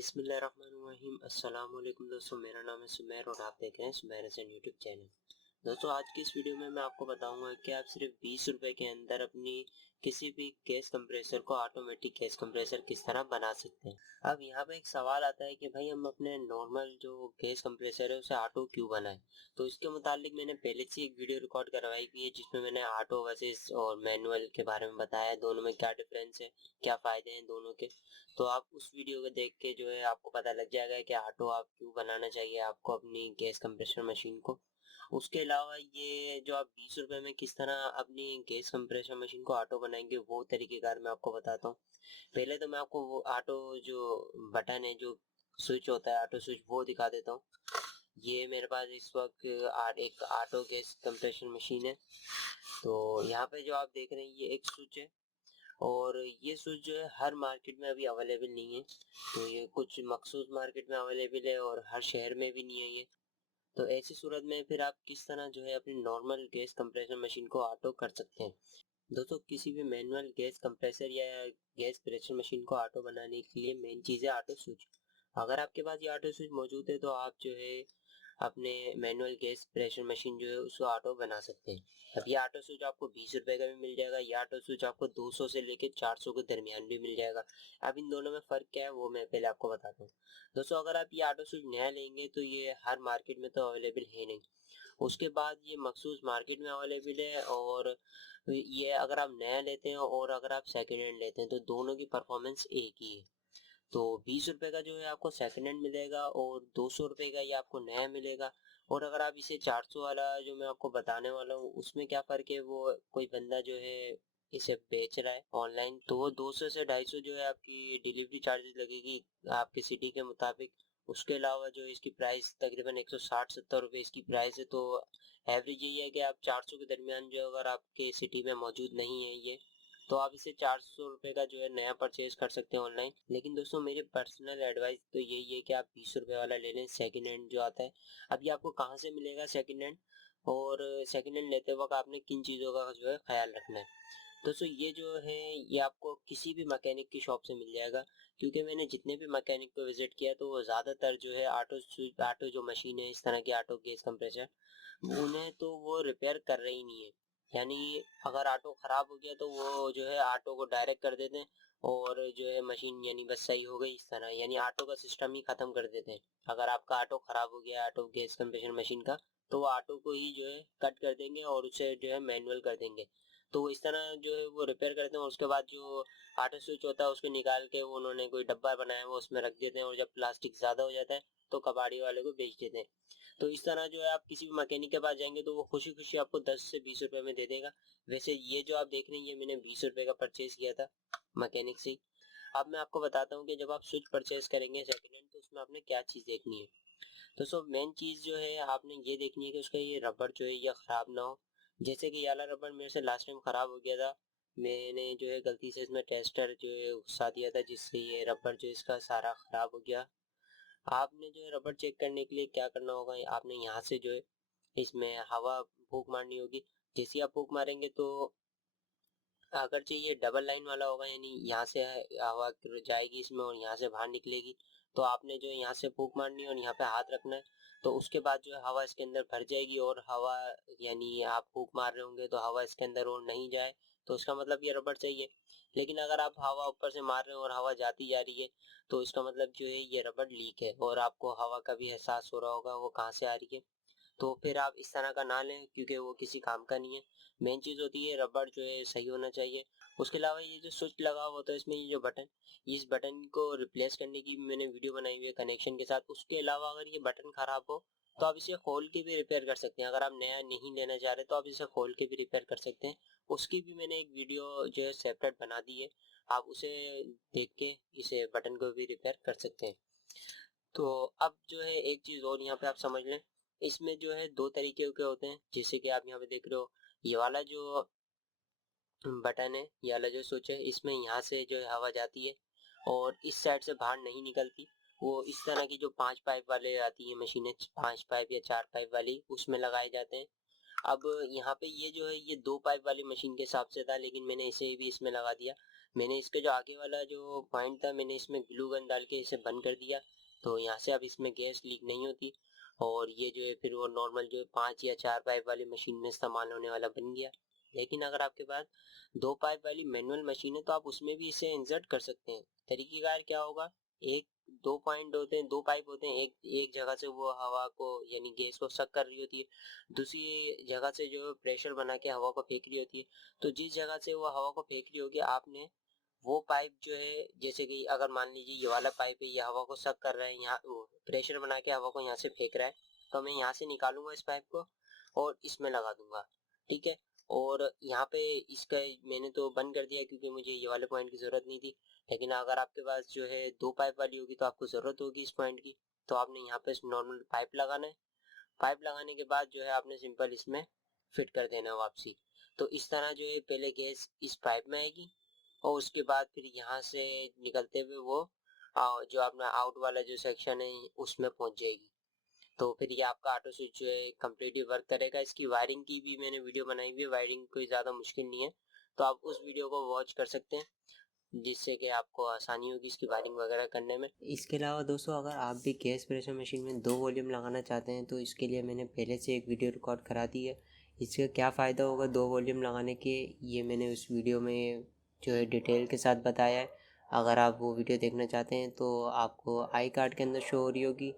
बिस्मिल्लाहिर्रहमानिर्रहीम। अस्सलामुअलैकुम दोस्तों, मेरा नाम है सुमैर और आप देख रहे हैं सुमैर हसन यूट्यूब चैनल। दोस्तों, आज की इस वीडियो में मैं आपको बताऊंगा कि आप सिर्फ 20 रुपए के अंदर अपनी किसी भी गैस कंप्रेसर को ऑटोमेटिक गैस कंप्रेसर किस तरह बना सकते हैं। अब यहाँ पे एक सवाल आता है कि भाई हम अपने नॉर्मल जो गैस कंप्रेसर है उसे ऑटो क्यों बनाएं। तो इसके मुतालिक मैंने पहले से एक वीडियो रिकॉर्ड करवाई हुई है जिसमें मैंने ऑटो वर्सेस और मैनुअल के बारे में बताया, दोनों में क्या डिफरेंस है, क्या फ़ायदे हैं दोनों के। तो आप उस वीडियो को देख के जो है आपको पता लग जाएगा कि ऑटो आप क्यों बनाना चाहिए आपको अपनी गैस कंप्रेसर मशीन को। उसके अलावा ये जो आप 20 रुपए में किस तरह अपनी गैस कंप्रेसर मशीन को ऑटो बनाएंगे वो तरीकेकार मैं आपको बताता हूँ। पहले तो मैं आपको वो ऑटो जो बटन है, जो स्विच होता है ऑटो स्विच, वो दिखा देता हूँ। ये मेरे पास इस वक्त एक ऑटो गैस कंप्रेसर मशीन है। तो यहाँ पे जो आप देख रहे हैं ये एक स्विच है और ये स्विच जो है हर मार्केट में अभी अवेलेबल नहीं है। तो ये कुछ मखसूस मार्केट में अवेलेबल है और हर शहर में भी नहीं है ये। तो ऐसी सूरत में फिर आप किस तरह जो है अपनी नॉर्मल गैस कंप्रेसर मशीन को ऑटो कर सकते हैं। दोस्तों, किसी भी मैनुअल गैस कंप्रेसर या गैस प्रेशर मशीन को ऑटो बनाने के लिए मेन चीज़ है ऑटो स्विच। अगर आपके पास ये ऑटो स्विच मौजूद है तो आप जो है अपने मैनुअल गैस प्रेशर मशीन जो है उसको ऑटो बना सकते हैं। अब ये ऑटो स्विच आपको 20 रुपए का भी मिल जाएगा, ये ऑटो स्विच आपको 200 से लेके 400 के दरमियान भी मिल जाएगा। अब इन दोनों में फ़र्क क्या है वो मैं पहले आपको बताता हूँ। दोस्तों, अगर आप ये ऑटो स्विच नया लेंगे तो ये हर मार्केट में तो अवेलेबल है नहीं। उसके बाद ये मखसूस मार्केट में अवेलेबल है और ये अगर आप नया लेते हैं और अगर आप सेकेंड हैंड लेते हैं तो दोनों की परफॉर्मेंस एक ही है। तो 20 रुपए का जो है आपको सेकंड हैंड मिलेगा और 200 रुपए का ये आपको नया मिलेगा। और अगर आप इसे 400 वाला जो मैं आपको बताने वाला हूँ उसमें क्या फ़र्क है, वो कोई बंदा जो है इसे बेच रहा है ऑनलाइन तो वो 200 से 250 जो है आपकी डिलीवरी चार्जेस लगेगी आपके सिटी के मुताबिक। उसके अलावा जो इसकी प्राइस तकरीबन 160-70 रुपए इसकी प्राइस है। तो एवरेज यही है कि आप 400 के दरमियान जो अगर आपके सिटी में मौजूद नहीं है ये, तो आप इसे 400 रुपए का जो है नया परचेज कर सकते हैं ऑनलाइन। लेकिन दोस्तों, मेरी पर्सनल एडवाइस तो यही है कि आप 20 रुपए वाला ले लें, सेकंड हैंड जो आता है। अब ये आपको कहाँ से मिलेगा सेकंड हैंड, और सेकंड हैंड लेते वक्त आपने किन चीज़ों का जो है ख्याल रखना है। दोस्तों, ये जो है ये आपको किसी भी मैकेनिक की शॉप से मिल जाएगा, क्योंकि मैंने जितने भी मैकेनिक को विजिट किया तो वो ज़्यादातर जो है ऑटो जो मशीन है इस तरह की ऑटो गैस कंप्रेसर, उन्हें तो वो रिपेयर कर रहे ही नहीं है। यानी अगर ऑटो ख़राब हो गया तो वो जो है ऑटो को डायरेक्ट कर देते हैं और जो है मशीन यानी बस सही हो गई इस तरह, यानी ऑटो का सिस्टम ही ख़त्म कर देते हैं। अगर आपका ऑटो ख़राब हो गया ऑटो गैस कंप्रेसर मशीन का, तो वो ऑटो को ही जो है कट कर देंगे और उसे जो है मैनुअल कर देंगे। तो इस तरह जो है वो रिपेयर करते हैं और उसके बाद जो ऑटो स्विच होता है उसको निकाल के वो उन्होंने कोई डब्बा बनाया है वो उसमें रख देते हैं और जब प्लास्टिक ज़्यादा हो जाता है तो कबाड़ी वाले को बेच देते हैं। तो इस तरह जो है आप किसी भी मैकेनिक के पास जाएंगे तो वो खुशी खुशी आपको 10 से 20 रुपए में दे देगा। वैसे ये जो आप देख रहे हैं ये मैंने 20 रुपए का परचेज किया था मैकेनिक से। अब मैं आपको बताता हूँ कि जब आप स्विच परचेज करेंगे सेकंड हैंड तो उसमें आपने क्या चीज़ देखनी है। तो सो मेन चीज़ जो है आपने ये देखनी है कि उसका ये रबड़ जो है ये ख़राब ना हो। जैसे कि ये वाला रबड़ मेरे से लास्ट टाइम ख़राब हो गया था। मैंने जो है गलती से इसमें टेस्टर जो है घुसा दिया था जिससे ये रबड़ जो इसका सारा ख़राब हो गया। आपने जो है रबड़ चेक करने के लिए क्या करना होगा, आपने यहाँ से जो है इसमें हवा फूंक मारनी होगी। जैसे ही आप फूंक मारेंगे तो अगरचे ये डबल लाइन वाला होगा, यानी यहाँ से हवा जाएगी इसमें और यहाँ से बाहर निकलेगी। तो आपने जो है यहाँ से फूंक मारनी है और यहाँ पे हाथ रखना है। तो उसके बाद जो है हवा इसके अंदर भर जाएगी और हवा, यानी आप फूंक मार रहे होंगे तो हवा इसके अंदर और नहीं जाए तो इसका मतलब ये रबड़ सही है। लेकिन अगर आप हवा ऊपर से मार रहे हो और हवा जाती जा रही है तो इसका मतलब जो है ये रबड़ लीक है और आपको हवा का भी एहसास हो रहा होगा वो कहाँ से आ रही है। तो फिर आप इस तरह का ना लें क्योंकि वो किसी काम का नहीं है। मेन चीज़ होती है रबड़ जो है सही होना चाहिए। उसके अलावा ये जो स्विच लगा हुआ होता है इसमें, ये जो बटन, इस बटन को रिप्लेस करने की भी मैंने वीडियो बनाई हुई है कनेक्शन के साथ। उसके अलावा अगर ये बटन ख़राब हो तो आप इसे खोल के भी रिपेयर कर सकते हैं। अगर आप नया नहीं लेना चाह रहे तो आप इसे खोल के भी रिपेयर कर सकते हैं। उसकी भी मैंने एक वीडियो जो है सेपरेट बना दी है, आप उसे देख के इसे बटन को भी रिपेयर कर सकते हैं। तो अब जो है एक चीज़ और यहाँ पे आप समझ लें, इसमें जो है 2 तरीके के होते हैं। जैसे कि आप यहाँ पे देख रहे हो ये वाला जो बटन है, ये वाला जो स्विच है, इसमें यहाँ से जो है हवा जाती है और इस साइड से बाहर नहीं निकलती। वो इस तरह की जो 5 पाइप वाले आती है मशीनें, 5 पाइप या 4 पाइप वाली, उसमें लगाए जाते हैं। अब यहाँ पे ये जो है ये 2 पाइप वाली मशीन के हिसाब से था लेकिन मैंने इसे भी इसमें लगा दिया मैंने इसके जो आगे वाला जो पॉइंट था मैंने इसमें ग्लू गन डाल के इसे बंद कर दिया, तो यहाँ से अब इसमें गैस लीक नहीं होती। और ये जो है फिर वो नॉर्मल जो है 5 या 4 पाइप वाली मशीन में इस्तेमाल होने वाला बन गया। लेकिन अगर आपके पास 2 पाइप वाली मैनुअल मशीन है तो आप उसमें भी इसे इंसर्ट कर सकते हैं। तरीकेकार क्या होगा, एक 2 पॉइंट होते हैं, 2 पाइप होते हैं, एक एक जगह से वो हवा को यानी गैस को सक कर रही होती है, दूसरी जगह से जो प्रेशर बना के हवा को फेंक रही होती है। तो जिस जगह से वो हवा को फेंक रही होगी आपने वो पाइप जो है, जैसे कि अगर मान लीजिए ये वाला पाइप है, ये हवा को सक कर रहा है, यहाँ प्रेशर बना के हवा को यहाँ से फेंक रहा है, तो मैं यहाँ से निकालूंगा इस पाइप को और इसमें लगा दूंगा, ठीक है। और यहाँ पे इसका मैंने तो बंद कर दिया क्योंकि मुझे ये वाले पॉइंट की ज़रूरत नहीं थी। लेकिन अगर आपके पास जो है 2 पाइप वाली होगी तो आपको ज़रूरत होगी इस पॉइंट की, तो आपने यहाँ पे नॉर्मल पाइप लगाना है। पाइप लगाने के बाद जो है आपने सिंपल इसमें फिट कर देना वापसी। तो इस तरह जो है पहले गैस इस पाइप में आएगी और उसके बाद फिर यहाँ से निकलते हुए वो जो अपना आउट वाला जो सेक्शन है उसमें पहुंच जाएगी। तो फिर ये आपका ऑटो स्विच जो है कम्प्लीटली वर्क करेगा। इसकी वायरिंग की भी मैंने वीडियो बनाई हुई है, वायरिंग कोई ज़्यादा मुश्किल नहीं है, तो आप उस वीडियो को वॉच कर सकते हैं जिससे कि आपको आसानी होगी इसकी वायरिंग वगैरह करने में। इसके अलावा दोस्तों अगर आप भी गैस प्रेशर मशीन में 2 वॉल्यूम लगाना चाहते हैं तो इसके लिए मैंने पहले से एक वीडियो रिकॉर्ड करा दी है। इसका क्या फ़ायदा होगा 2 वॉल्यूम लगाने के, ये मैंने उस वीडियो में जो है डिटेल के साथ बताया है। अगर आप वो वीडियो देखना चाहते हैं तो आपको आई कार्ड के अंदर शो हो रही होगी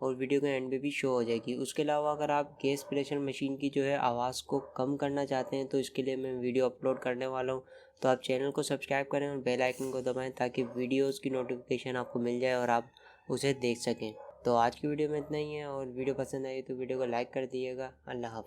और वीडियो के एंड पे भी शो हो जाएगी। उसके अलावा अगर आप गैस प्रेशर मशीन की जो है आवाज़ को कम करना चाहते हैं तो इसके लिए मैं वीडियो अपलोड करने वाला हूँ, तो आप चैनल को सब्सक्राइब करें और बेल आइकन को दबाएं ताकि वीडियोस की नोटिफिकेशन आपको मिल जाए और आप उसे देख सकें। तो आज की वीडियो में इतना ही है, और वीडियो पसंद आई तो वीडियो को लाइक कर दिएगा। अल्लाह हाफ़िज़।